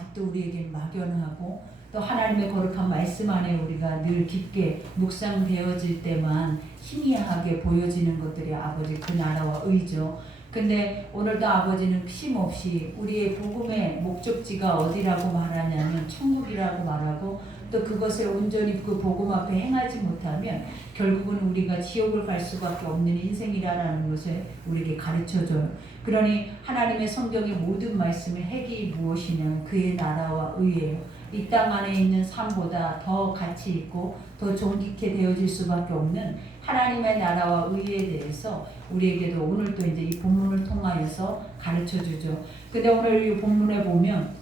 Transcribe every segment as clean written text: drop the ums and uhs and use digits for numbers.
아직도 우리에게 막연하고 또 하나님의 거룩한 말씀 안에 우리가 늘 깊게 묵상되어질 때만 희미하게 보여지는 것들이 아버지 그 나라와 의죠. 근데 오늘도 아버지는 쉼없이 우리의 복음의 목적지가 어디라고 말하냐면 천국이라고 말하고 또 그것을 온전히 그 복음 앞에 행하지 못하면 결국은 우리가 지옥을 갈 수밖에 없는 인생이라는 것을 우리에게 가르쳐줘요. 그러니 하나님의 성경의 모든 말씀의 핵이 무엇이냐면 그의 나라와 의예요. 이 땅 안에 있는 삶보다 더 가치 있고 더 존귀케 되어질 수밖에 없는 하나님의 나라와 의에 대해서 우리에게도 오늘 또 이제 이 본문을 통하여서 가르쳐주죠. 근데 오늘 이 본문에 보면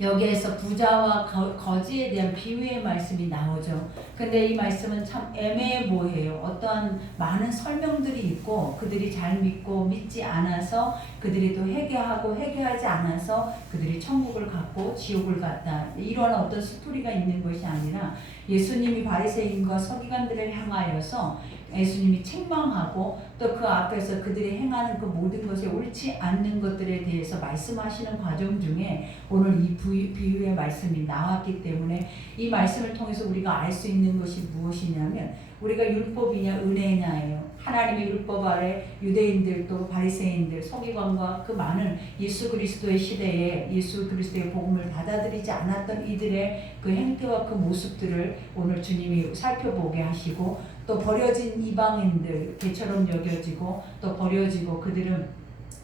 여기에서 부자와 거지에 대한 비유의 말씀이 나오죠. 근데 이 말씀은 참 애매모호해요. 어떠한 많은 설명들이 있고 그들이 잘 믿고 믿지 않아서 그들이 또 회개하고 회개하지 않아서 그들이 천국을 갔고 지옥을 갔다. 이런 어떤 스토리가 있는 것이 아니라 예수님이 바리새인과 서기관들을 향하여서 예수님이 책망하고 또 그 앞에서 그들이 행하는 그 모든 것에 옳지 않는 것들에 대해서 말씀하시는 과정 중에 오늘 이 비유의 말씀이 나왔기 때문에 이 말씀을 통해서 우리가 알 수 있는 것이 무엇이냐면 우리가 율법이냐 은혜냐예요. 하나님의 율법 아래 유대인들 또 바리새인들 서기관과 그 많은 예수 그리스도의 시대에 예수 그리스도의 복음을 받아들이지 않았던 이들의 그 행태와 그 모습들을 오늘 주님이 살펴보게 하시고 또 버려진 이방인들 개처럼 여겨지고 또 버려지고 그들은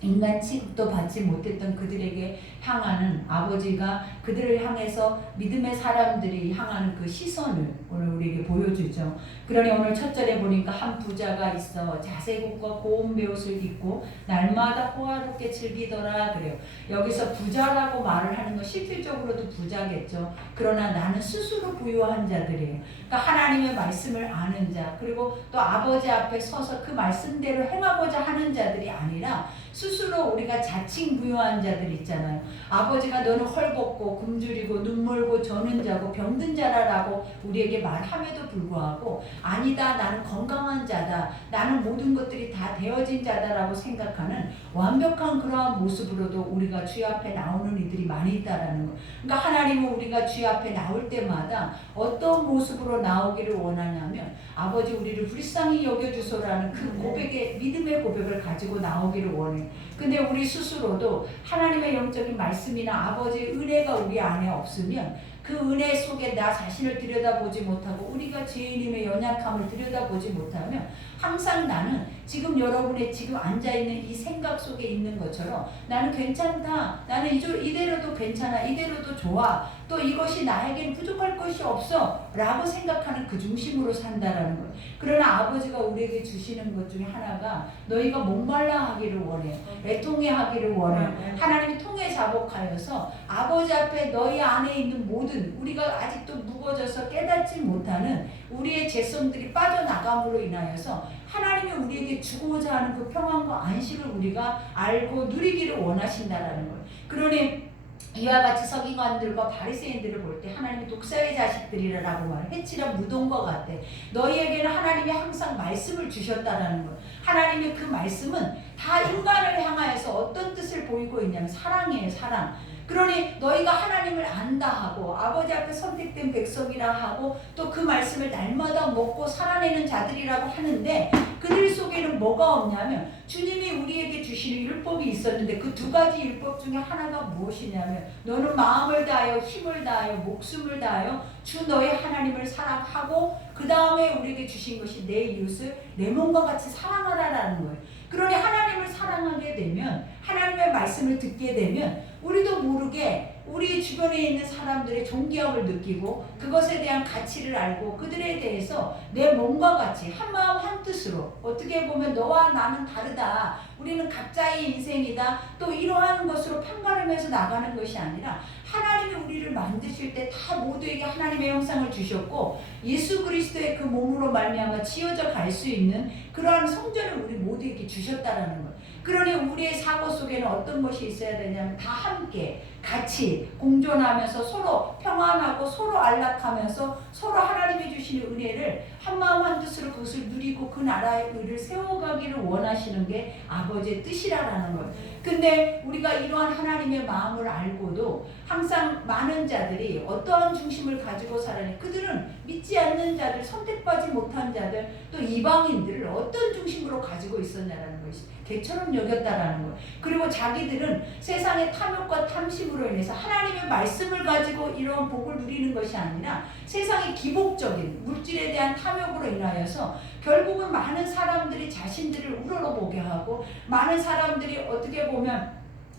인간 취급도 받지 못했던 그들에게 향하는 아버지가 그들을 향해서 믿음의 사람들이 향하는 그 시선을 오늘 우리에게 보여주죠. 그러니 오늘 첫 절에 보니까 한 부자가 있어 자색옷과 고운 베옷을 입고 날마다 호화롭게 즐기더라 그래요. 여기서 부자라고 말을 하는 건 실질적으로도 부자겠죠. 그러나 나는 스스로 부유한 자들이에요. 그러니까 하나님의 말씀을 아는 자 그리고 또 아버지 앞에 서서 그 말씀대로 행하고자 하는 자들이 아니라 스스로 우리가 자칭 부유한 자들 있잖아요. 아버지가 너는 헐벗고 굶주리고 눈멀고 저는 자고 병든 자라라고 우리에게 말함에도 불구하고 아니다 나는 건강한 자다 나는 모든 것들이 다 되어진 자다라고 생각하는 완벽한 그러한 모습으로도 우리가 주의 앞에 나오는 이들이 많이 있다라는 거. 그러니까 하나님은 우리가 주의 앞에 나올 때마다 어떤 모습으로 나오기를 원하냐면 아버지 우리를 불쌍히 여겨주소라는 그 고백의 믿음의 고백을 가지고 나오기를 원해요. 근데 우리 스스로도 하나님의 영적인 말씀이나 아버지의 은혜가 우리 안에 없으면 그 은혜 속에 나 자신을 들여다보지 못하고 우리가 죄인임의 연약함을 들여다보지 못하면 항상 나는 지금 여러분의 지금 앉아있는 이 생각 속에 있는 것처럼 나는 괜찮다 나는 이대로도 괜찮아 이대로도 좋아 또 이것이 나에겐 부족할 것이 없어 라고 생각하는 그 중심으로 산다라는 거예요. 그러나 아버지가 우리에게 주시는 것 중에 하나가 너희가 목말라 하기를 원해 애통해 하기를 원해 하나님이 통해 자복하여서 아버지 앞에 너희 안에 있는 모든 우리가 아직도 무거워져서 깨닫지 못하는 우리의 죄성들이 빠져나감으로 인하여서 하나님이 우리에게 주고자 하는 그 평안과 안식을 우리가 알고 누리기를 원하신다라는 거예요. 그러니 이와 같이 서기관들과 바리새인들을 볼 때 하나님이 독사의 자식들이라고 말해 해치려 무덤과 같아. 너희에게는 하나님이 항상 말씀을 주셨다라는 거예요. 하나님의 그 말씀은 다 인간을 향하여서 어떤 뜻을 보이고 있냐면 사랑이에요. 사랑. 그러니 너희가 하나님을 안다 하고 아버지 앞에 선택된 백성이라 하고 또 그 말씀을 날마다 먹고 살아내는 자들이라고 하는데 그들 속에는 뭐가 없냐면 주님이 우리에게 주시는 율법이 있었는데 그 두 가지 율법 중에 하나가 무엇이냐면 너는 마음을 다하여 힘을 다하여 목숨을 다하여 주 너의 하나님을 사랑하고 그 다음에 우리에게 주신 것이 내 이웃을 내 몸과 같이 사랑하라라는 거예요. 그러니 하나님을 사랑하게 되면 하나님의 말씀을 듣게 되면 우리도 모르게 우리 주변에 있는 사람들의 존귀함을 느끼고 그것에 대한 가치를 알고 그들에 대해서 내 몸과 같이 한마음 한뜻으로 어떻게 보면 너와 나는 다르다 우리는 각자의 인생이다 또 이러한 것으로 판가름해서 나가는 것이 아니라 하나님이 우리를 만드실 때 다 모두에게 하나님의 형상을 주셨고 예수 그리스도의 그 몸으로 말미암아 지어져 갈 수 있는 그러한 성전을 우리 모두에게 주셨다라는 것. 그러니 우리의 사고 속에는 어떤 것이 있어야 되냐면 다 함께 같이 공존하면서 서로 평안하고 서로 안락하면서 서로 하나님이 주시는 은혜를 한마음 한뜻으로 그것을 누리고 그 나라의 의를 세워가기를 원하시는 게 아버지의 뜻이라는 거예요. 근데 우리가 이러한 하나님의 마음을 알고도 항상 많은 자들이 어떠한 중심을 가지고 살아내, 그들은 믿지 않는 자들, 선택받지 못한 자들, 또 이방인들을 어떤 중심으로 가지고 있었냐라는 것이 개처럼 여겼다라는 거예요. 그리고 자기들은 세상의 탐욕과 탐심으로 인해서 하나님의 말씀을 가지고 이런 복을 누리는 것이 아니라 세상의 기복적인 물질에 대한 탐욕으로 인하여서 결국은 많은 사람들이 자신들을 우러러보게 하고, 많은 사람들이 어떻게 보면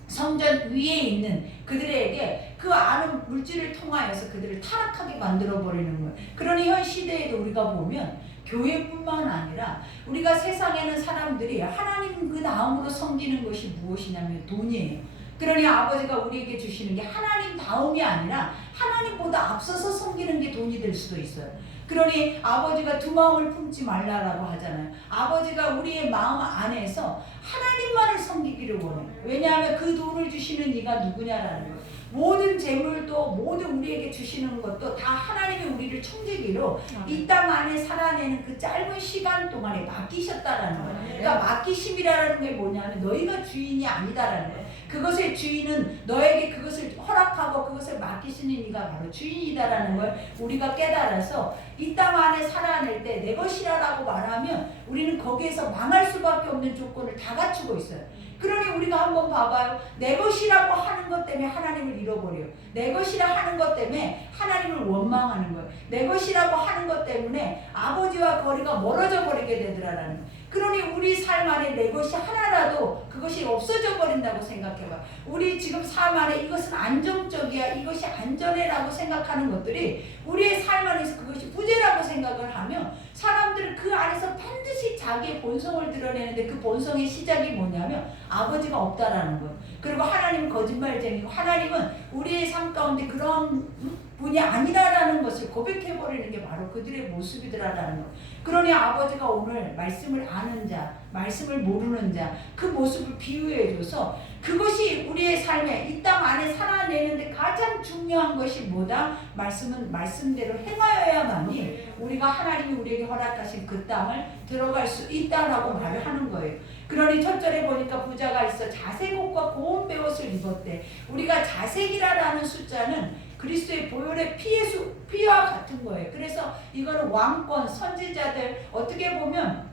성전 위에 있는 그들에게 그 아는 물질을 통하여서 그들을 타락하게 만들어버리는 거예요. 그러니 현 시대에도 우리가 보면 교회뿐만 아니라 우리가 세상에는 사람들이 하나님 그 다음으로 섬기는 것이 무엇이냐면 돈이에요. 그러니 아버지가 우리에게 주시는 게 하나님 다음이 아니라 하나님보다 앞서서 섬기는 게 돈이 될 수도 있어요. 그러니 아버지가 두 마음을 품지 말라라고 하잖아요. 아버지가 우리의 마음 안에서 하나님만을 섬기기를 원해요. 왜냐하면 그 돈을 주시는 이가 누구냐라는 거예요. 모든 재물도 모든 우리에게 주시는 것도 다 하나님이 우리를 청지기로 이 땅 안에 살아내는 그 짧은 시간 동안에 맡기셨다라는 거예요. 그러니까 맡기심이라는 게 뭐냐면 너희가 주인이 아니다라는 거예요. 그것의 주인은 너에게 그것을 허락하고 그것을 맡기시는 이가 바로 주인이다라는 걸 우리가 깨달아서 이 땅 안에 살아낼 때 내 것이라고 말하면 우리는 거기에서 망할 수밖에 없는 조건을 다 갖추고 있어요. 그러니 우리가 한번 봐봐요. 내 것이라고 하는 것 때문에 하나님을 잃어버려요. 내 것이라 하는 것 때문에 하나님을 원망하는 거예요. 내 것이라고 하는 것 때문에 아버지와 거리가 멀어져 버리게 되더라라는 거예요. 그러니 우리 삶 안에 내 것이 하나라도 그것이 없어져 버린다고 생각해봐. 우리 지금 삶 안에 이것은 안정적이야, 이것이 안전해라고 생각하는 것들이 우리의 삶 안에서 그것이 부재라고 생각을 하면 사람들은 그 안에서 반드시 자기의 본성을 드러내는데 그 본성의 시작이 뭐냐면 아버지가 없다라는 거예요. 그리고 하나님은 거짓말쟁이고 하나님은 우리의 삶 가운데 그런 분이 아니라라는 것을 고백해버리는 게 바로 그들의 모습이더라라는 것. 그러니 아버지가 오늘 말씀을 아는 자, 말씀을 모르는 자, 그 모습을 비유해줘서 그것이 우리의 삶에 이 땅 안에 살아내는데 가장 중요한 것이 뭐다? 말씀은 말씀대로 행하여야만이 우리가 하나님이 우리에게 허락하신 그 땅을 들어갈 수 있다라고 말을 하는 거예요. 그러니 첫절에 보니까 부자가 있어 자색 옷과 고운 베옷을 입었대. 우리가 자색이라는 숫자는 그리스도의 보혈의 피와 같은 거예요. 그래서 이거는 왕권, 선지자들, 어떻게 보면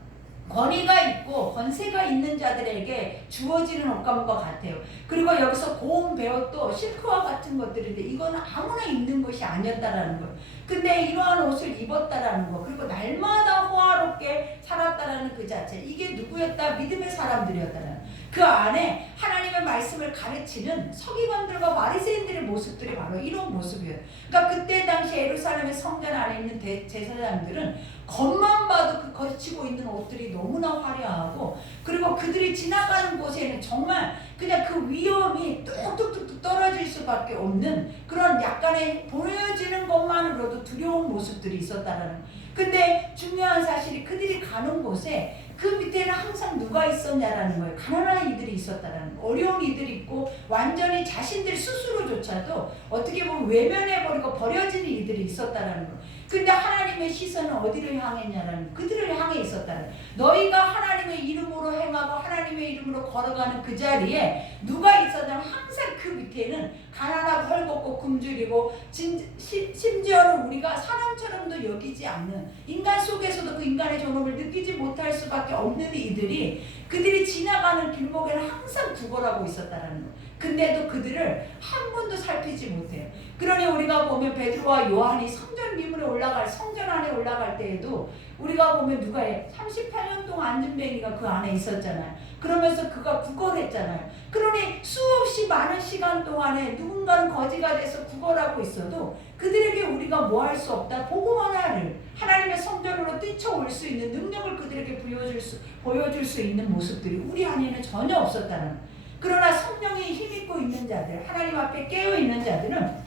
권위가 있고 권세가 있는 자들에게 주어지는 옷감과 같아요. 그리고 여기서 고운 베옷도 실크와 같은 것들인데 이거는 아무나 입는 것이 아니었다라는 거예요. 근데 이러한 옷을 입었다라는 거, 그리고 날마다 호화롭게 살았다라는 그 자체, 이게 누구였다? 믿음의 사람들이었다라는 그 안에 하나님의 말씀을 가르치는 서기관들과 바리새인들의 모습들이 바로 이런 모습이에요. 그러니까 그때 당시 예루살렘의 성전 안에 있는 제사장들은 겉만 봐도 그 걸치고 있는 옷들이 너무나 화려하고, 그리고 그들이 지나가는 곳에는 정말 그냥 그 위험이 뚝뚝뚝 떨어질 수밖에 없는 그런 약간의 보여지는 것만으로도 두려운 모습들이 있었다라는. 근데 중요한 사실이 그들이 가는 곳에 그 밑에는 항상 누가 있었냐라는 거예요. 가난한 이들이 있었다라는 거예요. 어려운 이들이 있고 완전히 자신들 스스로조차도 어떻게 보면 외면해버리고 버려진 이들이 있었다라는 거예요. 근데 하나님의 시선은 어디를 향했냐라는, 그들을 향해 있었다는. 너희가 하나님의 이름으로 행하고 하나님의 이름으로 걸어가는 그 자리에 누가 있었냐면 항상 그 밑에는 가난하고 헐겁고 굶주리고 심지어는 우리가 사람처럼도 여기지 않는, 인간 속에서도 그 인간의 존엄을 느끼지 못할 수밖에 없는 이들이 그들이 지나가는 길목에는 항상 구걸하고 있었다라는 거예요. 근데도 그들을 한 번도 살피지 못해요. 그러니 우리가 보면 베드로와 요한이 성전 미문에 올라갈, 성전 안에 올라갈 때에도 우리가 보면 누가 해? 38년 동안 안전뱅이가 그 안에 있었잖아요. 그러면서 그가 구걸했잖아요. 그러니 수없이 많은 시간 동안에 누군가는 거지가 돼서 구걸하고 있어도 그들에게 우리가 뭐 할 수 없다? 복음 하나를, 하나님의 성전으로 뛰쳐올 수 있는 능력을 그들에게 보여줄 수 있는 모습들이 우리 안에는 전혀 없었다는 거예요. 그러나 성령이 힘입고 있는 자들, 하나님 앞에 깨어있는 자들은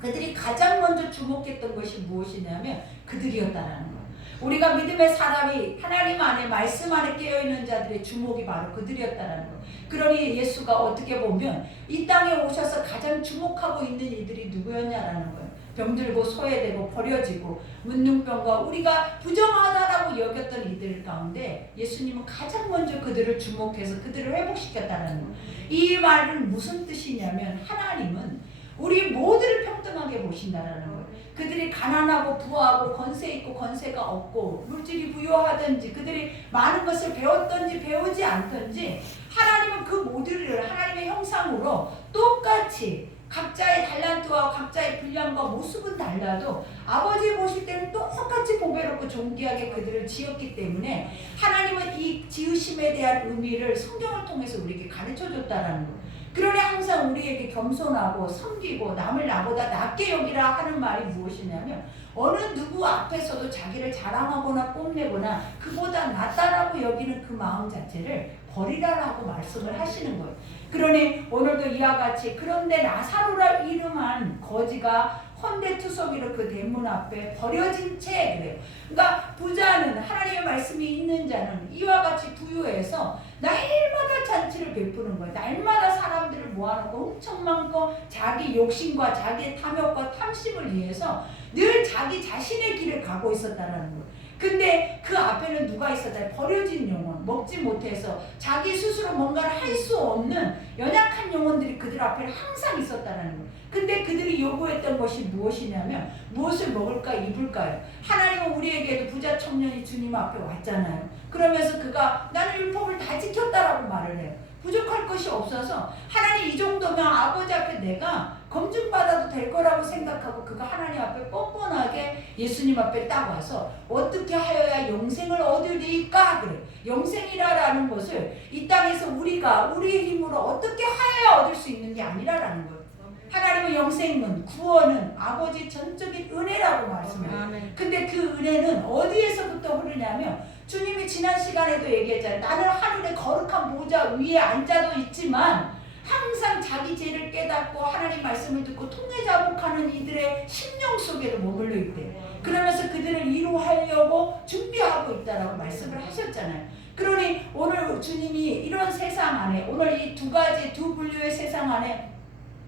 그들이 가장 먼저 주목했던 것이 무엇이냐면 그들이었다라는 거예요. 우리가 믿음의 사람이 하나님 안에 말씀 안에 깨어있는 자들의 주목이 바로 그들이었다라는 거. 그러니 예수가 어떻게 보면 이 땅에 오셔서 가장 주목하고 있는 이들이 누구였냐라는 거예요. 병들고 소외되고 버려지고 문둥병과 우리가 부정하다라고 여겼던 이들 가운데 예수님은 가장 먼저 그들을 주목해서 그들을 회복시켰다는 거예요. 이 말은 무슨 뜻이냐면 하나님은 우리 모두를 평등하게 보신다라는 거예요. 그들이 가난하고 부하고 권세 있고 권세가 없고 물질이 부유하든지 그들이 많은 것을 배웠든지 배우지 않든지 하나님은 그 모두를 하나님의 형상으로 똑같이 각자의 달란트와 각자의 분량과 모습은 달라도 아버지 보실 때는 똑같이 보배롭고 존귀하게 그들을 지었기 때문에 하나님은 이 지으심에 대한 의미를 성경을 통해서 우리에게 가르쳐줬다라는 거예요. 그러니 항상 우리에게 겸손하고 섬기고 남을 나보다 낮게 여기라 하는 말이 무엇이냐면 어느 누구 앞에서도 자기를 자랑하거나 뽐내거나 그보다 낫다라고 여기는 그 마음 자체를 버리라라고 말씀을 하시는 거예요. 그러니 오늘도 이와 같이 그런데 나사로라 이름한 거지가 헌데투석이로 그 대문 앞에 버려진 채 그래요. 그러니까 부자는 하나님의 말씀이 있는 자는 이와 같이 부유해서 날마다 잔치를 베푸는 거예요. 날마다 사람들을 모아놓고 엄청 많고 자기 욕심과 자기의 탐욕과 탐심을 위해서 늘 자기 자신의 길을 가고 있었다라는 거예요. 근데 그 앞에는 누가 있었다? 버려진 영혼, 먹지 못해서 자기 스스로 뭔가를 할 수 없는 연약한 영혼들이 그들 앞에 항상 있었다는 거예요. 근데 그들이 요구했던 것이 무엇이냐면 무엇을 먹을까 입을까요? 하나님은 우리에게도 부자 청년이 주님 앞에 왔잖아요. 그러면서 그가 나는 율법을 다 지켰다라고 말을 해요. 부족할 것이 없어서 하나님 이 정도면 아버지 앞에 내가 검증받아도 될 거라고 생각하고 그가 하나님 앞에 뻔뻔하게 예수님 앞에 딱 와서 어떻게 하여야 영생을 얻으리까 그래. 영생이라는 것을 이 땅에서 우리가 우리의 힘으로 어떻게 하여야 얻을 수 있는 게 아니라라는 거예요. 하나님의 영생은 구원은 아버지 전적인 은혜라고 말씀해요. 근데 그 은혜는 어디에서부터 흐르냐면 주님이 지난 시간에도 얘기했잖아요. 나는 하늘의 거룩한 보좌 위에 앉아도 있지만 항상 자기 죄를 깨닫고 하나님 말씀을 듣고 통회자복하는 이들의 심령 속에도 머물러 있대요. 그러면서 그들을 이루하려고 준비하고 있다라고 말씀을 하셨잖아요. 그러니 오늘 주님이 이런 세상 안에 오늘 이 두 가지 두 분류의 세상 안에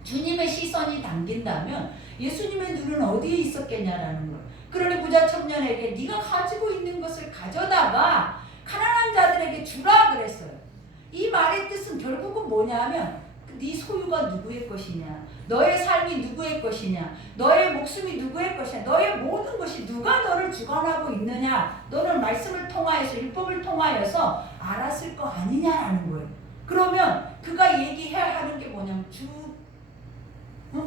주님의 시선이 담긴다면 예수님의 눈은 어디에 있었겠냐라는 거예요. 그러니 부자 청년에게 네가 가지고 있는 것을 가져다가 가난한 자들에게 주라 그랬어요. 이 말의 뜻은 결국은 뭐냐면 네 소유가 누구의 것이냐, 너의 삶이 누구의 것이냐, 너의 목숨이 누구의 것이냐, 너의 모든 것이 누가 너를 주관하고 있느냐, 너는 말씀을 통하여서 율법을 통하여서 알았을 거 아니냐라는 거예요. 그러면 그가 얘기해야 하는 게 뭐냐면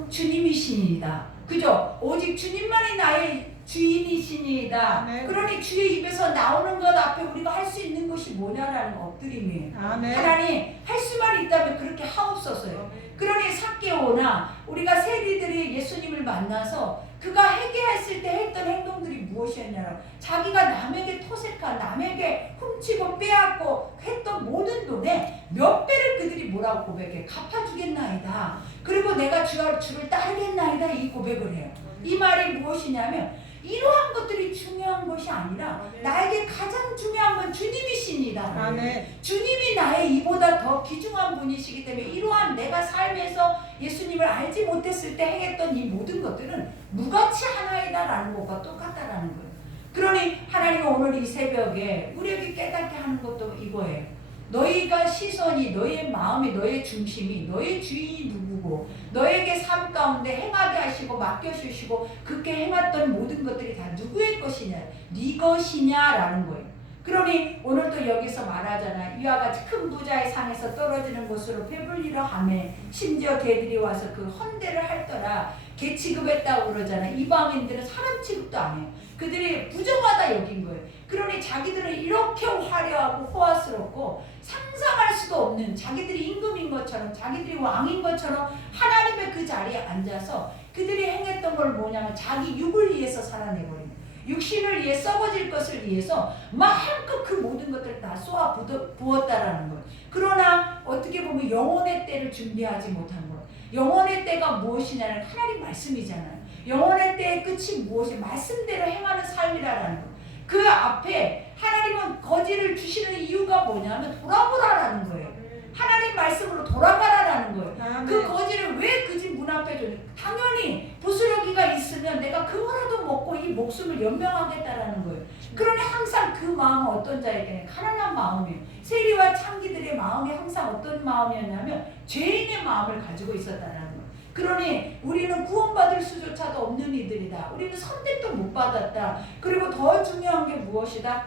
주님이시니이다. 그죠? 오직 주님만이 나의 주인이시니이다. 아멘. 그러니 주의 입에서 나오는 것 앞에 우리가 할 수 있는 것이 뭐냐라는 엎드림이에요. 아멘. 하나님 할 수만 있다면 그렇게 하옵소서요. 그러니 삭개오나 우리가 세리들이 예수님을 만나서 그가 회개했을 때 했던 행동들이 무엇이었냐라고 자기가 남에게 토색한 남에게 훔치고 빼앗고 했던 모든 돈에 몇 배를 그들이 뭐라고 고백해? 갚아주겠나이다. 그리고 내가 주를 따르겠나이다 이 고백을 해요. 이 말이 무엇이냐면 이러한 것들이 중요한 것이 아니라 나에게 가장 중요한 건 주님이십니다. 주님이 나의 이보다 더 귀중한 분이시기 때문에 이러한 내가 삶에서 예수님을 알지 못했을 때 행했던 이 모든 것들은 무가치 하나이다라는 것과 똑같다라는 거예요. 그러니 하나님은 오늘 이 새벽에 우리에게 깨닫게 하는 것도 이거예요. 너희가 시선이 너희의 마음이 너희의 중심이 너희의 주인이 누구고 너에게 삶 가운데 행하게 하시고 맡겨주시고 그렇게 행했던 모든 것들이 다 누구의 것이냐 네 것이냐라는 거예요. 그러니 오늘도 여기서 말하잖아. 이와 같이 큰 부자의 상에서 떨어지는 곳으로 배불리러 하매 심지어 개들이 와서 그 헌대를 할더라. 개 취급했다고 그러잖아. 이방인들은 사람 취급도 안 해요. 그들이 부정하다 여긴 거예요. 그러니 자기들은 이렇게 화려하고 호화스럽고 상상할 수도 없는 자기들이 임금인 것처럼 자기들이 왕인 것처럼 하나님의 그 자리에 앉아서 그들이 행했던 걸 뭐냐면 자기 육을 위해서 살아내버린 육신을 위해 썩어질 것을 위해서 마음껏 그 모든 것들을 다 쏘아 부었다라는 거예요. 그러나 어떻게 보면 영혼의 때를 준비하지 못한 거예요. 영혼의 때가 무엇이냐는 하나님 말씀이잖아요. 영혼의 때의 끝이 무엇이 말씀대로 행하는 삶이라는 거예요. 그 앞에 하나님은 거지를 주시는 이유가 뭐냐면 돌아보라라는 거예요. 하나님 말씀으로 돌아가라라는 거예요. 그 거지를 왜 그 집 문 앞에 줬냐? 당연히 부스러기가 있으면 내가 그거라도 먹고 이 목숨을 연명하겠다라는 거예요. 그러니 항상 그 마음은 어떤 자에게는 가난한 마음이에요. 세리와 창기들의 마음이 항상 어떤 마음이었냐면 죄인의 마음을 가지고 있었다는 거예요. 그러니 우리는 구원받을 수조차도 없는 이들이다. 우리는 선택도 못 받았다. 그리고 더 중요한 게 무엇이다?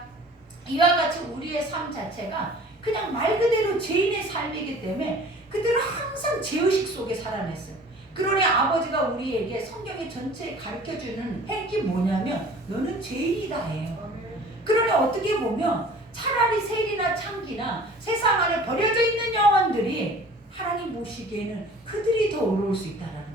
이와 같이 우리의 삶 자체가 그냥 말 그대로 죄인의 삶이기 때문에 그들은 항상 죄의식 속에 살아냈어요. 그러니 아버지가 우리에게 성경의 전체에 가르쳐주는 핵이 뭐냐면 너는 죄인이다 해요. 그러니 어떻게 보면 차라리 세리나 창기나 세상 안에 버려져 있는 영혼들이 하나님 보시기에는 그들이 더 어려울 수 있다는 거예요.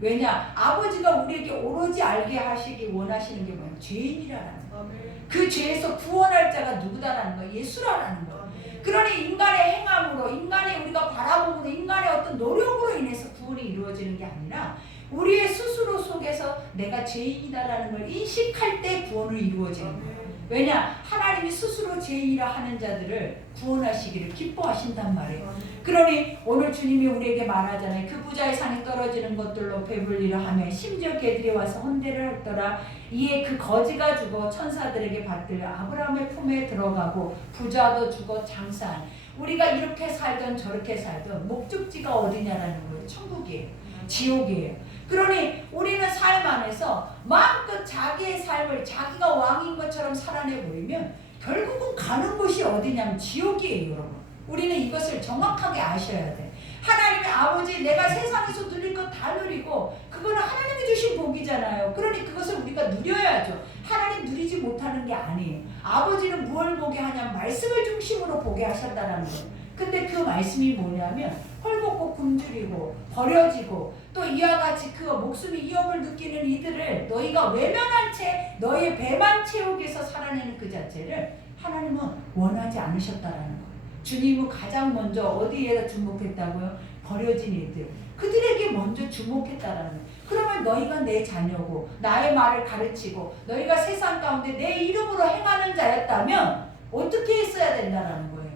왜냐? 아버지가 우리에게 오로지 알게 하시기 원하시는 게 뭐냐면 죄인이라는 거예요. 그 죄에서 구원할 자가 누구다라는 거예요. 예수라는 거예요. 그러니 인간의 행함으로, 인간의 우리가 바라봄으로, 인간의 어떤 노력으로 인해서 구원이 이루어지는 게 아니라 우리의 스스로 속에서 내가 죄인이다라는 걸 인식할 때 구원을 이루어지는 거예요. 왜냐? 하나님이 스스로 죄인이라 하는 자들을 구원하시기를 기뻐하신단 말이에요. 그러니 오늘 주님이 우리에게 말하잖아요. 그 부자의 상이 떨어지는 것들로 배불리라 하며 심지어 개들이 와서 헌대를 했더라. 이에 그 거지가 죽어 천사들에게 받들려 아브라함의 품에 들어가고 부자도 죽어 장사한. 우리가 이렇게 살던 저렇게 살던 목적지가 어디냐라는 거예요. 천국이에요. 지옥이에요. 그러니 우리는 삶 안에서 마음껏 자기의 삶을 자기가 왕인 것처럼 살아내버리면 결국은 가는 곳이 어디냐면 지옥이에요, 여러분. 우리는 이것을 정확하게 아셔야 돼. 하나님의 아버지, 내가 세상에서 누릴 것 다 누리고 그거는 하나님이 주신 복이잖아요. 그러니 그것을 우리가 누려야죠. 하나님 누리지 못하는 게 아니에요. 아버지는 무엇을 보게 하냐면 말씀을 중심으로 보게 하셨다는 거예요. 근데 그 말씀이 뭐냐면 헐벗고 굶주리고 버려지고 또 이와 같이 그 목숨이 위협을 느끼는 이들을 너희가 외면한 채 너희의 배만 채우기 위해서 살아내는 그 자체를 하나님은 원하지 않으셨다라는 거예요. 주님은 가장 먼저 어디에다 주목했다고요? 버려진 이들. 그들에게 먼저 주목했다라는 거예요. 그러면 너희가 내 자녀고 나의 말을 가르치고 너희가 세상 가운데 내 이름으로 행하는 자였다면 어떻게 했어야 된다라는 거예요.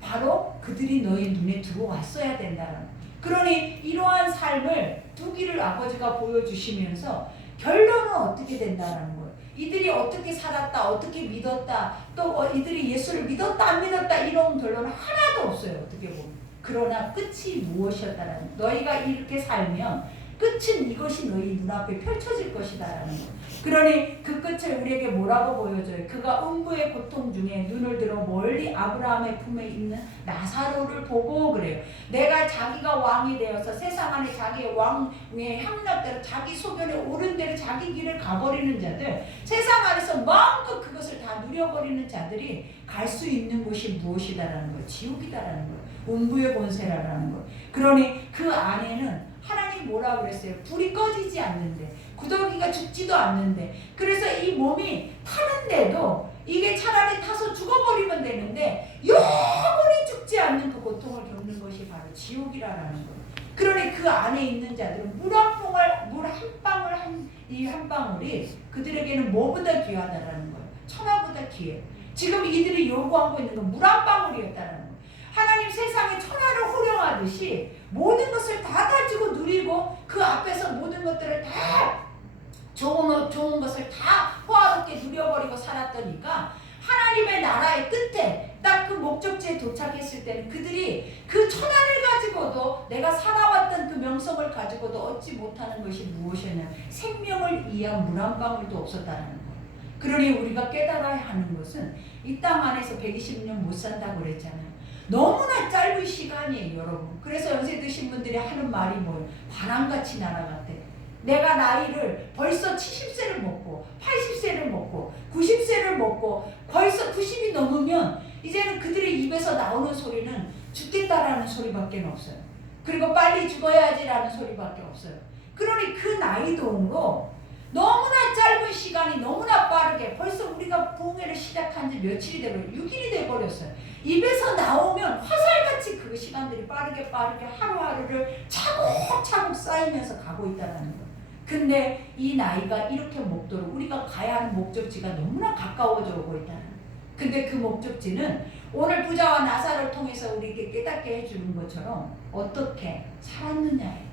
바로 그들이 너희 눈에 들어왔어야 된다는 거예요. 그러니 이러한 삶을 두기를 아버지가 보여주시면서 결론은 어떻게 된다는 거예요. 이들이 어떻게 살았다, 어떻게 믿었다, 또 이들이 예수를 믿었다, 안 믿었다 이런 결론은 하나도 없어요. 어떻게 보면. 그러나 끝이 무엇이었다라는 거예요. 너희가 이렇게 살면 끝은 이것이 너희 눈앞에 펼쳐질 것이다라는 거예요. 그러니 그 끝을 우리에게 뭐라고 보여줘요? 그가 음부의 고통 중에 눈을 들어 멀리 아브라함의 품에 있는 나사로를 보고 그래요. 내가 자기가 왕이 되어서 세상 안에 자기의 왕의 향락대로 자기 소견에 옳은 대로 자기 길을 가버리는 자들, 세상 안에서 마음껏 그것을 다 누려버리는 자들이 갈 수 있는 곳이 무엇이다라는 거예요. 지옥이다라는 거예요. 음부의 권세라는 거예요. 그러니 그 안에는 하나님 뭐라고 그랬어요? 불이 꺼지지 않는데 구더기가 죽지도 않는데 그래서 이 몸이 타는데도 이게 차라리 타서 죽어버리면 되는데 영원히 죽지 않는 그 고통을 겪는 것이 바로 지옥이라는 거예요. 그러니 그 안에 있는 자들은 물 한 방울 이 한 방울이 그들에게는 뭐보다 귀하다라는 거예요. 천하보다 귀해. 지금 이들이 요구하고 있는 건 물 한 방울이었다는 거예요. 하나님 세상에 천하를 호령하듯이 모든 것을 다 가지고 누리고 그 앞에서 모든 것들을 다 좋은 것을 다 호화롭게 누려버리고 살았더니까 하나님의 나라의 끝에 딱 그 목적지에 도착했을 때는 그들이 그 천하를 가지고도 내가 살아왔던 그 명성을 가지고도 얻지 못하는 것이 무엇이냐 생명을 이한 물 한 방울도 없었다는 거예요. 그러니 우리가 깨달아야 하는 것은 이 땅 안에서 120년 못 산다고 그랬잖아요. 너무나 짧은 시간이에요, 여러분. 그래서 연세 드신 분들이 하는 말이 뭐예요? 바람같이 날아갔대. 내가 나이를 벌써 70세를 먹고 80세를 먹고 90세를 먹고 벌써 90이 넘으면 이제는 그들의 입에서 나오는 소리는 죽겠다라는 소리밖에 없어요. 그리고 빨리 죽어야지라는 소리밖에 없어요. 그러니 그 나이동으로 너무나 짧은 시간이 너무나 빠르게 벌써 우리가 부흥회를 시작한 지 며칠이 되버렸어요. 6일이 돼버렸어요. 입에서 나오면 화살같이 그 시간들이 빠르게 하루하루를 차곡차곡 쌓이면서 가고 있다는 거예요. 근데 이 나이가 이렇게 먹도록 우리가 가야 하는 목적지가 너무나 가까워져 오고 있다는 거예요. 근데 그 목적지는 오늘 부자와 나사로를 통해서 우리에게 깨닫게 해주는 것처럼 어떻게 살았느냐예요.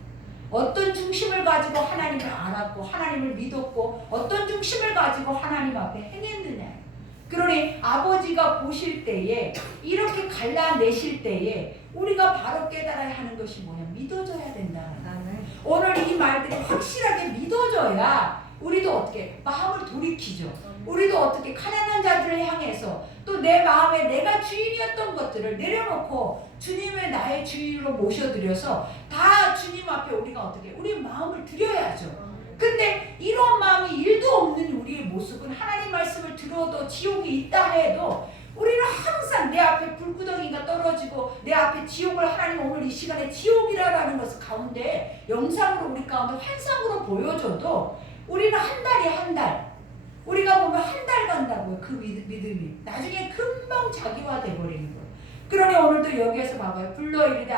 어떤 중심을 가지고 하나님을 알았고 하나님을 믿었고 어떤 중심을 가지고 하나님 앞에 행했느냐. 그러니 아버지가 보실 때에 이렇게 갈라내실 때에 우리가 바로 깨달아야 하는 것이 뭐냐? 믿어져야 된다. 오늘 이 말들이 확실하게 믿어져야 우리도 어떻게 마음을 돌이키죠. 우리도 어떻게 가난한 자들을 향해서 또 내 마음에 내가 주인이었던 것들을 내려놓고 주님을 나의 주인으로 모셔드려서 다 주님 앞에 우리가 어떻게 우리 마음을 드려야죠. 근데 이런 마음이 1도 없는 우리의 모습은 하나님 말씀을 들어도 지옥이 있다 해도 우리는 항상 내 앞에 불구덩이가 떨어지고 내 앞에 지옥을 하나님 오늘 이 시간에 지옥이라는 것을 가운데 영상으로 우리 가운데 환상으로 보여줘도 우리는 한 달이 한 달 우리가 보면 한 달 간다고요. 그 믿음이 나중에 금방 자기화 돼버리는 거예요. 그러니 오늘도 여기에서 봐봐요. 불러 이르되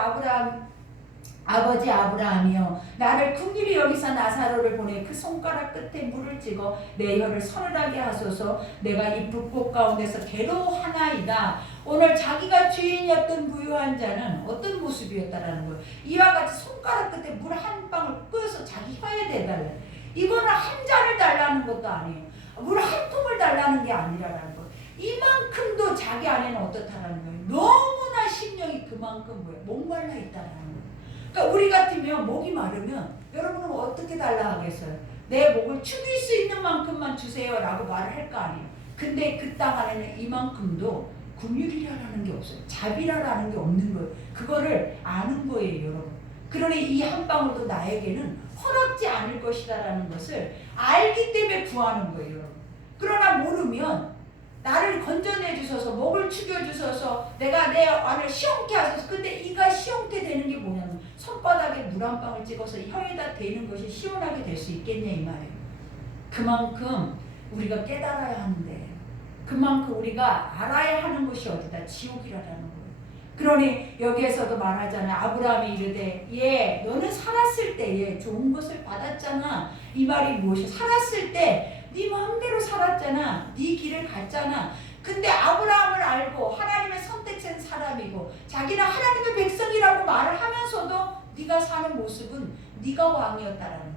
아버지 아브라함이여 나를 긍휼히 여기사 나사로를 보내 그 손가락 끝에 물을 찍어 내 혀를 서늘하게 하소서. 내가 이 불꽃 가운데서 괴로워하나이다. 오늘 자기가 주인이었던 부유한 자는 어떤 모습이었다라는 거예요. 이와 같이 손가락 끝에 물 한 방울 뿌려서 자기 혀에 대달라. 이거는 한 잔을 달라는 것도 아니에요. 물 한 통을 달라는 게 아니라는 거예요. 이만큼도 자기 안에는 어떻다라는 거예요. 너무나 심령이 그만큼 뭐예요? 목말라 있다라는 거예요. 그러니까 우리 같으면 목이 마르면 여러분은 어떻게 달라 하겠어요? 내 목을 축일 수 있는 만큼만 주세요 라고 말을 할 거 아니에요. 근데 그 땅 안에는 이만큼도 긍휼이라는 게 없어요. 자비라는 게 없는 거예요. 그거를 아는 거예요, 여러분. 그러니 이 한 방울도 나에게는 허락지 않을 것이다라는 것을 알기 때문에 구하는 거예요, 여러분. 그러나 모르면 나를 건져내 주셔서 목을 축여 주셔서 내가 내 안을 시원케 하셔서 근데 이가 시원케 되는 게 뭐냐면 손바닥에 물 한 방울 찍어서 혀에다 대는 것이 시원하게 될 수 있겠냐 이 말이에요. 그만큼 우리가 깨달아야 하는데 그만큼 우리가 알아야 하는 것이 어디다? 지옥이라는 거예요. 그러니 여기에서도 말하잖아요. 아브라함이 이르되 예 너는 살았을 때에 좋은 것을 받았잖아. 이 말이 무엇이야? 살았을 때 네 마음대로 살았잖아. 네 길을 갔잖아. 근데 아브라함을 알고 하나님의 선택된 사람이고 자기는 하나님의 백성이라고 말을 하면서도 네가 사는 모습은 네가 왕이었다라는 거야.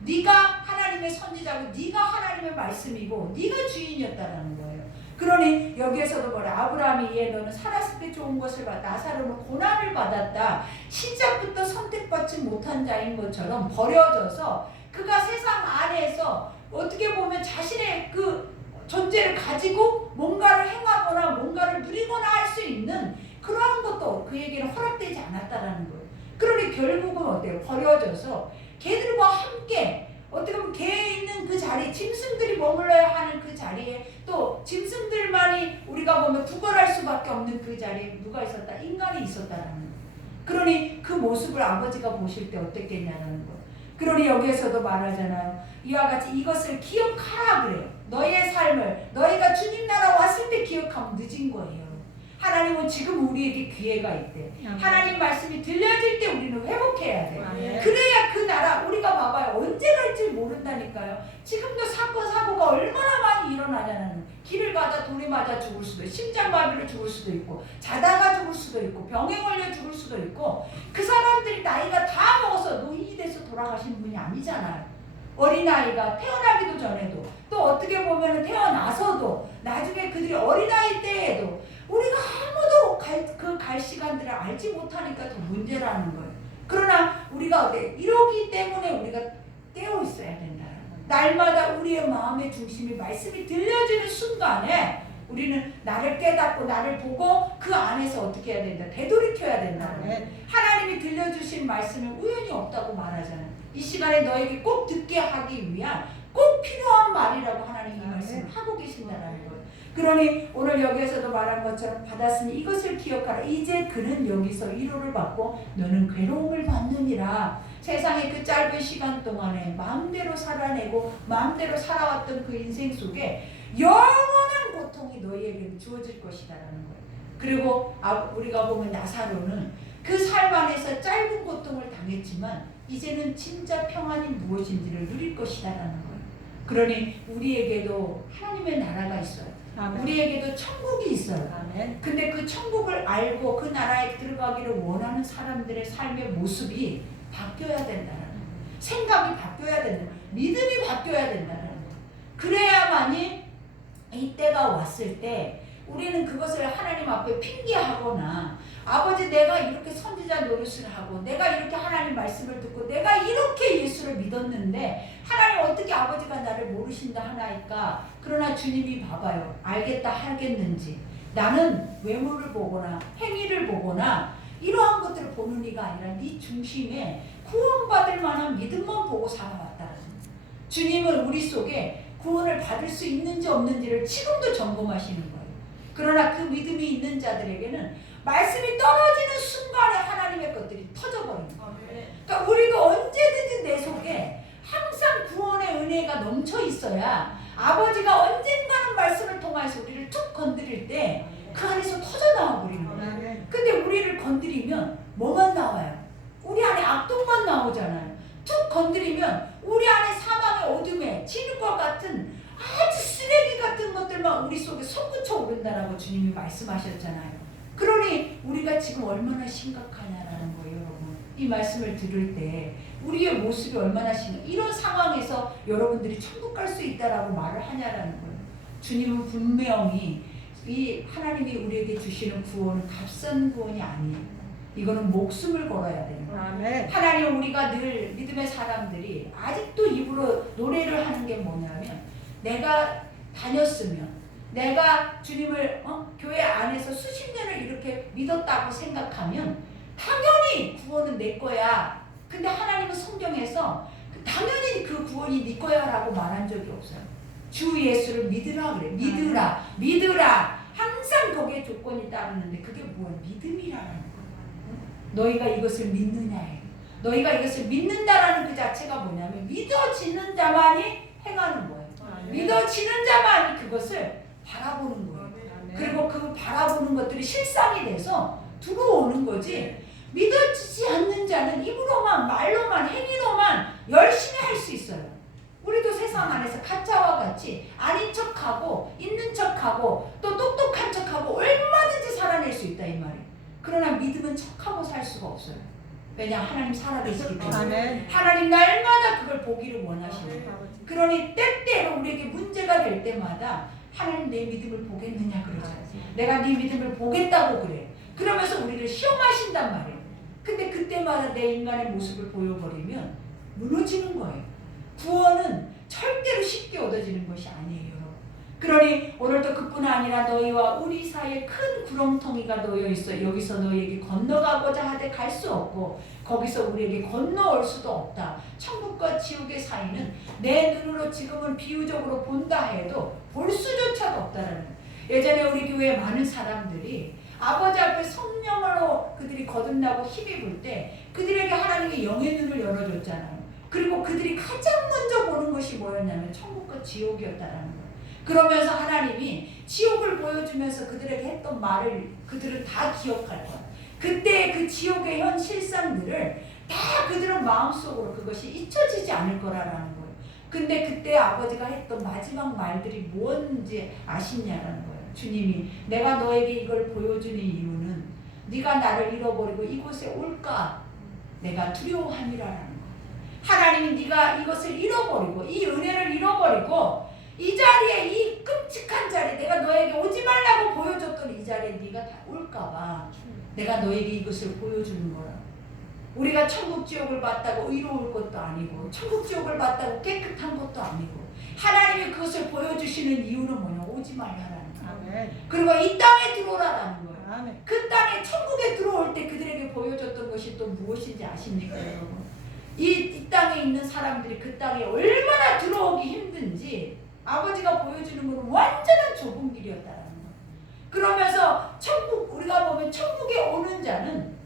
네가 하나님의 선지자고 네가 하나님의 말씀이고 네가 주인이었다라는 거예요. 그러니 여기에서도 뭐래? 아브라함이 예 너는 살았을 때 좋은 것을 받았다. 나사로는 고난을 받았다. 시작부터 선택받지 못한 자인 것처럼 버려져서 그가 세상 안에서 어떻게 보면 자신의 그 존재를 가지고 뭔가를 행하거나 뭔가를 누리거나 할 수 있는 그러한 것도 그에게는 허락되지 않았다라는 거예요. 그러니 결국은 어때요? 버려져서 개들과 함께 어떻게 보면 개 있는 그 자리, 짐승들이 머물러야 하는 그 자리에 또 짐승들만이 우리가 보면 구걸할 수밖에 없는 그 자리에 누가 있었다? 인간이 있었다라는 거예요. 그러니 그 모습을 아버지가 보실 때 어땠겠냐는 거예요. 그러니 여기에서도 말하잖아요. 이와 같이 이것을 기억하라 그래요. 너희의 삶을 너희가 주님 나라 왔을 때 기억하면 늦은 거예요. 하나님은 지금 우리에게 기회가 있대. 하나님 말씀이 들려질 때 우리는 회복해야 돼. 그래야 그 나라 우리가 봐봐요. 언제 갈지 모른다니까요. 지금도 사건 사고가 얼마나 많이 일어나냐는 길을 가다 돌이 맞아 죽을 수도 있고 심장마비로 죽을 수도 있고 자다가 죽을 수도 있고 병에 걸려 죽을 수도 있고 그 사람들이 나이가 다 먹어서 노인이 돼서 돌아가신 분이 아니잖아요. 어린아이가 태어나기도 전에도 또 어떻게 보면 태어나서도 나중에 그들이 어린아이 때에도 우리가 아무도 갈 시간들을 알지 못하니까 더 문제라는 거예요. 그러나 우리가 이러기 때문에 우리가 깨어 있어야 된다. 날마다 우리의 마음의 중심이 말씀이 들려지는 순간에 우리는 나를 깨닫고 나를 보고 그 안에서 어떻게 해야 된다? 되돌이켜야 된다. 하나님이 들려주신 말씀은 우연히 없다고 말하잖아요. 이 시간에 너에게 꼭 듣게 하기 위한 꼭 필요한 말이라고 하나님이 이 말씀을 하고 계신다는 거예요. 그러니 오늘 여기에서도 말한 것처럼 받았으니 이것을 기억하라. 이제 그는 여기서 위로를 받고 너는 괴로움을 받느니라. 세상의 그 짧은 시간 동안에 마음대로 살아내고 마음대로 살아왔던 그 인생 속에 영원한 고통이 너희에게 주어질 것이다라는 거예요. 그리고 우리가 보면 나사로는 그 삶 안에서 짧은 고통을 당했지만 이제는 진짜 평안이 무엇인지를 누릴 것이다라는 거예요. 그러니 우리에게도 하나님의 나라가 있어요. 아멘. 우리에게도 천국이 있어요. 아멘. 근데 그 천국을 알고 그 나라에 들어가기를 원하는 사람들의 삶의 모습이 바뀌어야 된다는 거예요. 생각이 바뀌어야 된다. 믿음이 바뀌어야 된다는 거예요. 그래야만이 이때가 왔을 때 우리는 그것을 하나님 앞에 핑계하거나 아버지 내가 이렇게 선지자 노릇을 하고 내가 이렇게 하나님 말씀을 듣고 내가 이렇게 예수를 믿었는데 하나님 어떻게 아버지가 나를 모르신다 하나이까. 그러나 주님이 봐봐요. 알겠다 하겠는지 나는 외모를 보거나 행위를 보거나 이러한 것들을 보는 이가 아니라 네 중심에 구원받을 만한 믿음만 보고 살아왔다는 거예요. 주님은 우리 속에 구원을 받을 수 있는지 없는지를 지금도 점검하시는 거예요. 그러나 그 믿음이 있는 자들에게는 말씀이 떨어지는 순간에 하나님의 것들이 터져버립니다. 그러니까 우리도 언제든지 내 속에 항상 구원의 은혜가 넘쳐 있어야 아버지가 언젠가는 말씀을 통해서 우리를 툭 건드릴 때 그 안에서 터져나와 버리는 거예요. 근데 우리를 건드리면 뭐만 나와요? 우리 안에 악독만 나오잖아요. 툭 건드리면 우리 안에 사망의 어둠에 진흙과 같은 아주 쓰레기 같은 것들만 우리 속에 솟구쳐 오른다라고 주님이 말씀하셨잖아요. 그러니 우리가 지금 얼마나 심각하냐라는 거예요, 여러분. 이 말씀을 들을 때 우리의 모습이 얼마나 이런 상황에서 여러분들이 천국 갈 수 있다라고 말을 하냐라는 거예요. 주님은 분명히 이 하나님이 우리에게 주시는 구원은 값싼 구원이 아니에요. 이거는 목숨을 걸어야 되는 거예요. 하나님 우리가 늘 믿음의 사람들이 아직도 입으로 노래를 하는 게 뭐냐면 내가 다녔으면 내가 주님을 교회 안에서 수십 년을 이렇게 믿었다고 생각하면 당연히 구원은 내 거야. 근데 하나님은 성경에서 당연히 그 구원이 네 거야 라고 말한 적이 없어요. 주 예수를 믿으라 그래. 믿으라. 항상 거기에 조건이 따르는데 그게 뭐야? 믿음이라는 거야. 너희가 이것을 믿느냐에 너희가 이것을 믿는다라는 그 자체가 뭐냐면 믿어지는 자만이 행하는 거예요. 믿어지는 자만이 그것을 바라보는 거예요. 그리고 그 바라보는 것들이 실상이 돼서 들어오는 거지. 믿어지지 않는 자는 입으로만 말로만 행위로만 열심히 할 수 있어요. 우리도 세상 안에서 가짜와 같이 아닌 척하고 있는 척하고 또 똑똑한 척하고 얼마든지 살아낼 수 있다 이 말이에요. 그러나 믿음은 척하고 살 수가 없어요. 왜냐 하나님 살아계시기 때문에 하나님 날마다 그걸 보기를 원하시는. 그러니 때때로 우리에게 문제가 될 때마다 하나님 내 믿음을 보겠느냐 그러잖아요. 내가 네 믿음을 보겠다고 그래. 그러면서 우리를 시험하신단 말이에요. 근데 그때마다 내 인간의 모습을 보여버리면 무너지는 거예요. 구원은 절대로 쉽게 얻어지는 것이 아니에요. 그러니 오늘도 그뿐 아니라 너희와 우리 사이에 큰 구렁텅이가 놓여 있어. 여기서 너희에게 건너가고자 하되 갈 수 없고 거기서 우리에게 건너올 수도 없다. 천국과 지옥의 사이는 내 눈으로 지금은 비유적으로 본다 해도 볼 수조차도 없다라는 거예요. 예전에 우리 교회에 많은 사람들이 아버지 앞에 성령으로 그들이 거듭나고 힘입을 때 그들에게 하나님이 영의 눈을 열어줬잖아요. 그리고 그들이 가장 먼저 보는 것이 뭐였냐면 천국과 지옥이었다라는 거예요. 그러면서 하나님이 지옥을 보여주면서 그들에게 했던 말을 그들은 다 기억할 거야. 그때 그 지옥의 현 실상들을 다 그들은 마음속으로 그것이 잊혀지지 않을 거라는 거예요. 근데 그때 아버지가 했던 마지막 말들이 뭔지 아시냐라는 거예요. 주님이 내가 너에게 이걸 보여주는 이유는 네가 나를 잃어버리고 이곳에 올까 내가 두려워함이라는 거예요. 하나님이 네가 이것을 잃어버리고 이 은혜를 잃어버리고 이 자리에 이 끔찍한 자리에 내가 너에게 오지 말라고 보여줬던 이 자리에 네가 다 올까봐 내가 너에게 이것을 보여주는 거라. 우리가 천국 지옥을 봤다고 의로울 것도 아니고 천국 지옥을 봤다고 깨끗한 것도 아니고 하나님이 그것을 보여주시는 이유는 뭐냐? 오지 말라라는 거예요. 그리고 이 땅에 들어오라라는 거예요. 아멘. 그 땅에 천국에 들어올 때 그들에게 보여줬던 것이 또 무엇인지 아십니까 여러분? 이 땅에 있는 사람들이 그 땅에 얼마나 들어오기 힘든지 아버지가 보여주는 것은 완전한 좁은 길이었다라는 거예요. 그러면서 천국 우리가 보면 천국에 오는 자는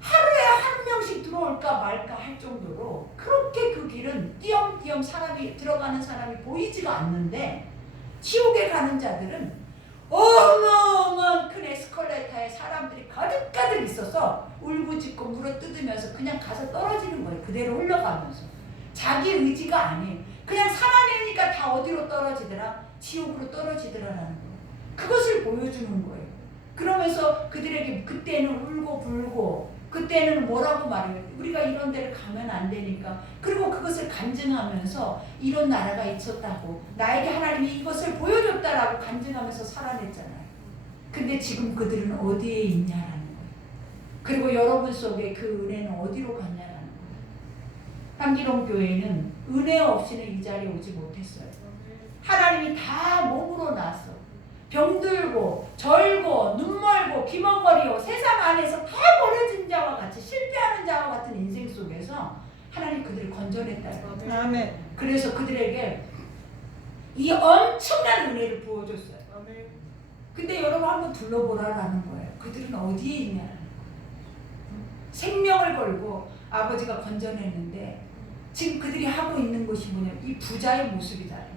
하루에 한 명씩 들어올까 말까 할 정도로 그렇게 그 길은 띄엄띄엄 사람이 들어가는 사람이 보이지가 않는데 지옥에 가는 자들은 어마어마한 큰 에스컬레이터에 사람들이 가득가득 있어서 울부짖고 물어뜯으면서 그냥 가서 떨어지는 거예요. 그대로 흘러가면서. 자기 의지가 아니에요. 그냥 살아내니까 다 어디로 떨어지더라? 지옥으로 떨어지더라라는 거예요. 그것을 보여주는 거예요. 그러면서 그들에게 그때는 울고 불고 그때는 뭐라고 말해요? 우리가 이런 데를 가면 안 되니까. 그리고 그것을 간증하면서 이런 나라가 있었다고 나에게 하나님이 이것을 보여줬다라고 간증하면서 살아냈잖아요. 근데 지금 그들은 어디에 있냐라는 거예요. 그리고 여러분 속에 그 은혜는 어디로 갔냐라는 거예요. 향기롱 교회는 은혜 없이는 이 자리에 오지 못했어요. 하나님이 다 몸으로 나서 병들고 절고 눈멀고 귀멍거리고 세상 안에서 다 버려진 자와 같이 실패하는 자와 같은 인생 속에서 하나님 그들을 건져냈다. 아멘. 그래서 그들에게 이 엄청난 은혜를 부어줬어요. 아멘. 근데 여러분 한번 둘러보라라는 거예요. 그들은 어디에 있냐라는 거예요. 생명을 걸고 아버지가 건져냈는데 지금 그들이 하고 있는 것이 뭐냐면 이 부자의 모습이다.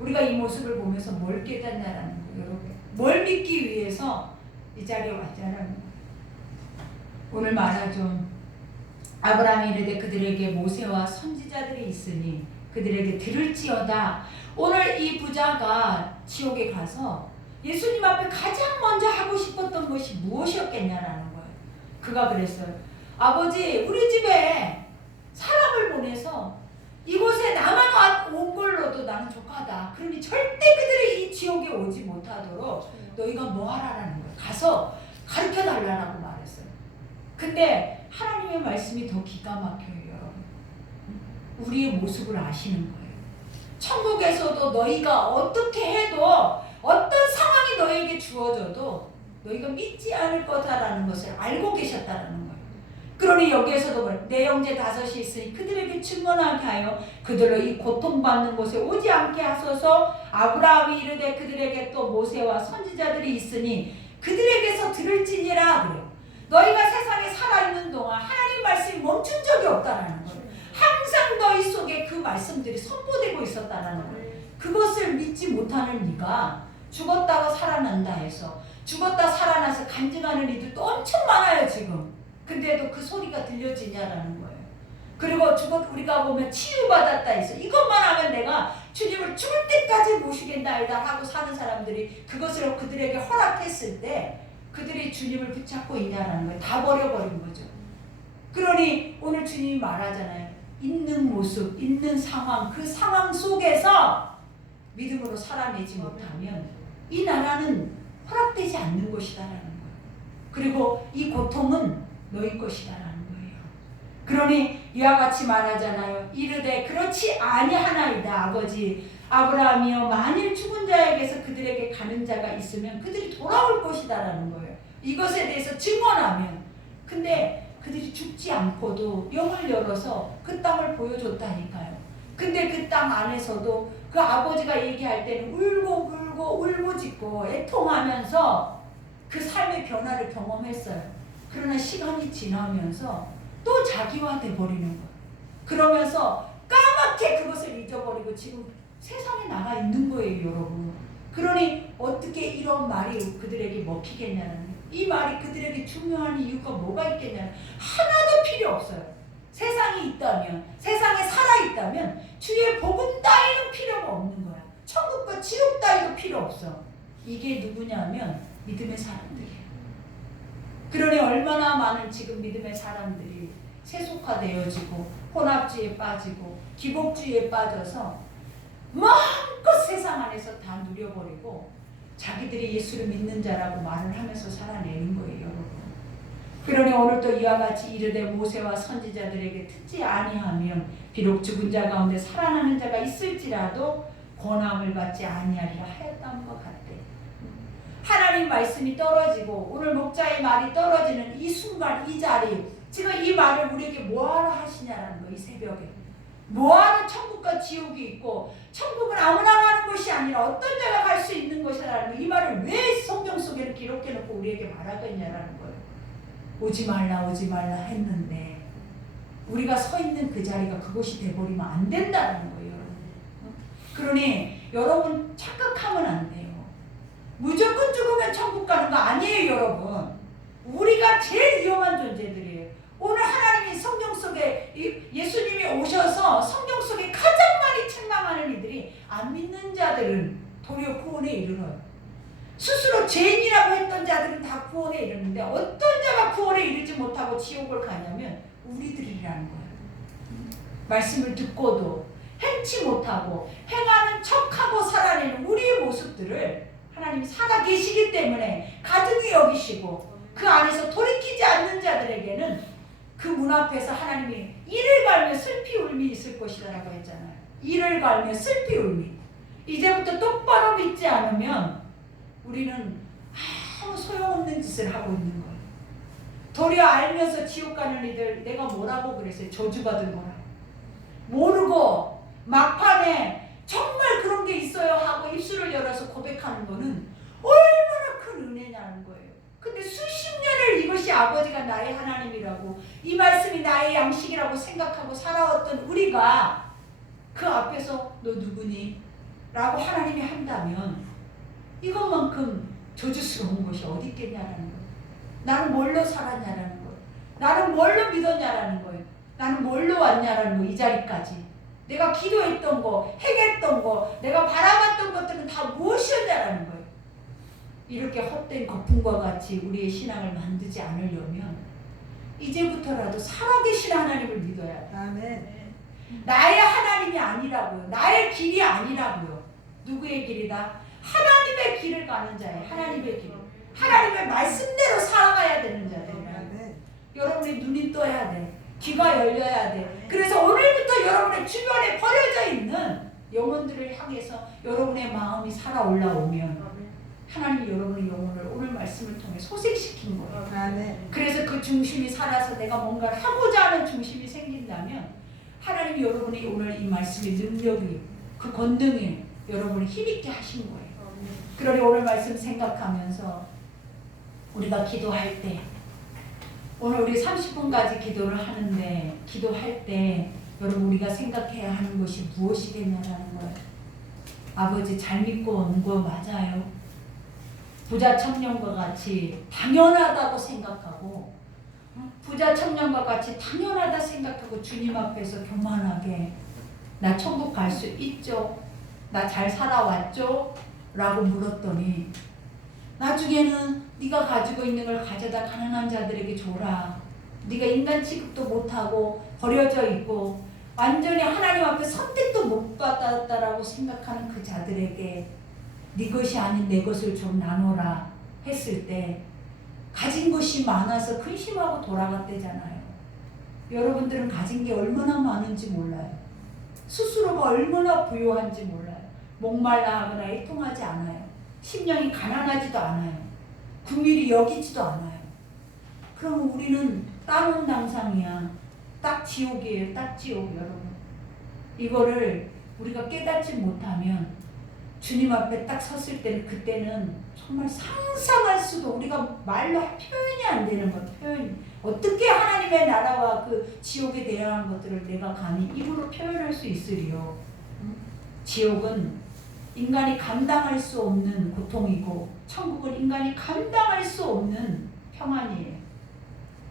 우리가 이 모습을 보면서 뭘 깨닫냐라는 거예요. 여러분 뭘 믿기 위해서 이 자리에 왔냐라는 거예요. 오늘 말하죠. 아브라함이 이르되 그들에게 모세와 선지자들이 있으니 그들에게 들을지어다. 오늘 이 부자가 지옥에 가서 예수님 앞에 가장 먼저 하고 싶었던 것이 무엇이었겠냐라는 거예요. 그가 그랬어요. 아버지 우리 집에 사람을 보내서 이곳에 나만 온 걸로도 나는 족하다. 그러니 절대 그들이 이 지옥에 오지 못하도록 너희가 뭐 하라라는 거예요. 가서 가르쳐 달라고 말했어요. 근데 하나님의 말씀이 더 기가 막혀요, 여러분. 우리의 모습을 아시는 거예요. 천국에서도 너희가 어떻게 해도 어떤 상황이 너에게 주어져도 너희가 믿지 않을 거다라는 것을 알고 계셨다라는 거예요. 그러니 여기에서도 내 형제 다섯이 있으니 그들에게 증언하게 하여 그들로 이 고통받는 곳에 오지 않게 하소서. 아브라함이 이르되 그들에게 또 모세와 선지자들이 있으니 그들에게서 들을지니라 그래요. 너희가 세상에 살아있는 동안 하나님 말씀이 멈춘 적이 없다라는 거예요. 항상 너희 속에 그 말씀들이 선포되고 있었다라는 거예요. 그것을 믿지 못하는 네가 죽었다가 살아난다 해서 죽었다 살아나서 간증하는 이들도 엄청 많아요 지금. 근데도 그 소리가 들려지냐라는 거예요. 그리고 우리가 보면 치유받았다 해서 이것만 하면 내가 주님을 죽을 때까지 모시겠나이다 하고 사는 사람들이 그것을 그들에게 허락했을 때 그들이 주님을 붙잡고 있냐라는 거예요. 다 버려버린 거죠. 그러니 오늘 주님이 말하잖아요. 있는 모습, 있는 상황, 그 상황 속에서 믿음으로 살아내지 못하면 이 나라는 허락되지 않는 것이다라는 거예요. 그리고 이 고통은 너희 것이다라는 거예요. 그러니 이와 같이 말하잖아요. 이르되 그렇지 아니하나이다. 아버지 아브라함이여 만일 죽은 자에게서 그들에게 가는 자가 있으면 그들이 돌아올 것이다라는 거예요. 이것에 대해서 증언하면. 근데 그들이 죽지 않고도 영을 열어서 그 땅을 보여줬다니까요. 근데 그 땅 안에서도 그 아버지가 얘기할 때는 울고 불고 울부짖고 애통하면서 그 삶의 변화를 경험했어요. 그러나 시간이 지나면서 또 자기화돼 버리는 거예요. 그러면서 까맣게 그것을 잊어버리고 지금 세상에 나가 있는 거예요, 여러분. 그러니 어떻게 이런 말이 그들에게 먹히겠냐는 거예요. 이 말이 그들에게 중요한 이유가 뭐가 있겠냐는 하나도 필요 없어요. 세상이 있다면, 세상에 살아있다면 주의 복음 따위는 필요가 없는 거야. 천국과 지옥 따위도 필요 없어. 이게 누구냐면 믿음의 사람들이에요. 그러니 얼마나 많은 지금 믿음의 사람들이 세속화되어지고 혼합주의에 빠지고 기복주의에 빠져서 마음껏 세상 안에서 다 누려버리고 자기들이 예수를 믿는 자라고 말을 하면서 살아내는 거예요, 여러분. 그러니 오늘도 이와 같이 이르되 모세와 선지자들에게 듣지 아니하면 비록 죽은 자 가운데 살아나는 자가 있을지라도 권함을 받지 아니하리라 하였던 것 같대. 하나님 말씀이 떨어지고 오늘 목자의 말이 떨어지는 이 순간 이 자리, 지금 이 말을 우리에게 뭐하러 하시냐라는 거예요. 이 새벽에 뭐하러 천국과 지옥이 있고 천국은 아무나 가는 것이 아니라 어떤 자가 갈 수 있는 것이라는 이 말을 왜 성경 속에는 기록해놓고 우리에게 말하겠냐라는 거예요. 오지 말라 오지 말라 했는데 우리가 서 있는 그 자리가 그곳이 돼버리면 안 된다는 거예요, 여러분. 그러니 여러분 착각하면 안 돼요. 무조건 죽으면 천국 가는 거 아니에요, 여러분. 우리가 제일 위험한 존재들이에요. 오늘 하나님이 성경 속에 예수님이 오셔서 성경 속에 가장 많이 책망하는 이들이 안 믿는 자들은 도리어 구원에 이르러요. 스스로 죄인이라고 했던 자들은 다 구원에 이르는데 어떤 자가 구원에 이르지 못하고 지옥을 가냐면 우리들이라는 거예요. 말씀을 듣고도 행치 못하고 행하는 척하고 살아내는 우리의 모습들을 하나님이 살아계시기 때문에 가증히 여기시고 그 안에서 돌이키지 않는 자들에게는 그 문 앞에서 하나님이 이를 갈며 슬피 울미 있을 것이라고 했잖아요. 이를 갈며 슬피 울미. 이제부터 똑바로 믿지 않으면 우리는 아무 소용없는 짓을 하고 있는 거예요. 도리어 알면서 지옥 가는 이들 내가 뭐라고 그랬어요? 저주받을 거라. 모르고 막판에 정말 그런 게 있어요 하고 입술을 열어서 고백하는 거는 얼마나 큰 은혜냐는 거예요. 근데 수십 년을 이것이 아버지가 나의 하나님이라고 이 말씀이 나의 양식이라고 생각하고 살아왔던 우리가 그 앞에서 너 누구니? 라고 하나님이 한다면 이것만큼 저주스러운 것이 어디 있겠냐라는 거예요. 나는 뭘로 살았냐라는 거예요. 나는 뭘로 믿었냐라는 거예요. 나는 뭘로 왔냐라는 거, 이 자리까지. 내가 기도했던 거, 행했던 거, 내가 바라봤던 것들은 다 무엇이었냐라는 거예요. 이렇게 헛된 거품과 같이 우리의 신앙을 만들지 않으려면 이제부터라도 살아계신 하나님을 믿어야 돼. 아멘. 나의 하나님이 아니라고요. 나의 길이 아니라고요. 누구의 길이다? 하나님의 길을 가는 자예요. 하나님의 길. 하나님의 말씀대로 살아가야 되는 자들이라. 여러분의 눈이 떠야 돼. 귀가 열려야 돼. 그래서 오늘부터 여러분의 주변에 버려져 있는 영혼들을 향해서 여러분의 마음이 살아 올라오면 하나님이 여러분의 영혼을 오늘 말씀을 통해 소생시킨 거예요. 그래서 그 중심이 살아서 내가 뭔가를 하고자 하는 중심이 생긴다면 하나님이 여러분이 오늘 이 말씀의 능력이 그 권능이 여러분을 힘있게 하신 거예요. 그러니 오늘 말씀 생각하면서 우리가 기도할 때 오늘 우리 30분까지 기도를 하는데 기도할 때 여러분 우리가 생각해야 하는 것이 무엇이겠냐라는 거예요. 아버지 잘 믿고 온 거 맞아요. 부자 청년과 같이 당연하다고 생각하고 부자 청년과 같이 당연하다 생각하고 주님 앞에서 교만하게 나 천국 갈 수 있죠? 나 잘 살아왔죠? 라고 물었더니 나중에는 네가 가지고 있는 걸 가져다 가난한 자들에게 줘라. 네가 인간 취급도 못하고 버려져 있고 완전히 하나님 앞에 선택도 못 받았다라고 생각하는 그 자들에게 네 것이 아닌 내 것을 좀 나눠라 했을 때 가진 것이 많아서 근심하고 돌아갔대잖아요. 여러분들은 가진 게 얼마나 많은지 몰라요. 스스로가 얼마나 부유한지 몰라요. 목말라 하거나 애통하지 않아요. 심령이 가난하지도 않아요. 긍휼히 여기지도 않아요. 그럼 우리는 땅운당상이야. 딱 지옥이에요. 딱 지옥 여러분. 이거를 우리가 깨닫지 못하면 주님 앞에 딱 섰을 때는 그때는 정말 상상할 수도 우리가 말로 표현이 안 되는 것. 표현. 어떻게 하나님의 나라와 그 지옥에 대한 것들을 내가 감히 입으로 표현할 수 있으리요. 지옥은 인간이 감당할 수 없는 고통이고 천국은 인간이 감당할 수 없는 평안이에요.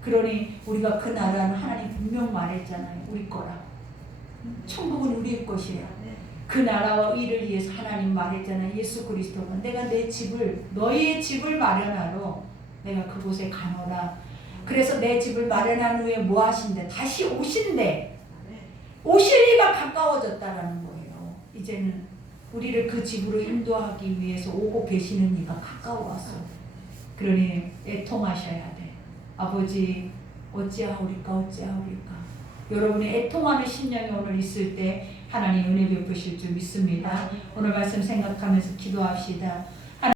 그러니 우리가 그 나라는 하나님 분명 말했잖아요. 우리 거라고. 천국은 우리의 것이에요. 그 나라와 의를 위해서 하나님 말했잖아요. 예수 그리스도가 내가 내 집을 너희의 집을 마련하러 내가 그곳에 가노라. 그래서 내 집을 마련한 후에 뭐 하신대? 다시 오신대. 오실 리가 가까워졌다라는 거예요. 이제는 우리를 그 집으로 인도하기 위해서 오고 계시는 이가 가까워왔어. 그러니 애통하셔야 돼. 아버지 어찌하오리까 어찌하오리까. 여러분의 애통하는 심령이 오늘 있을 때 하나님 은혜 베푸실 줄 믿습니다. 오늘 말씀 생각하면서 기도합시다.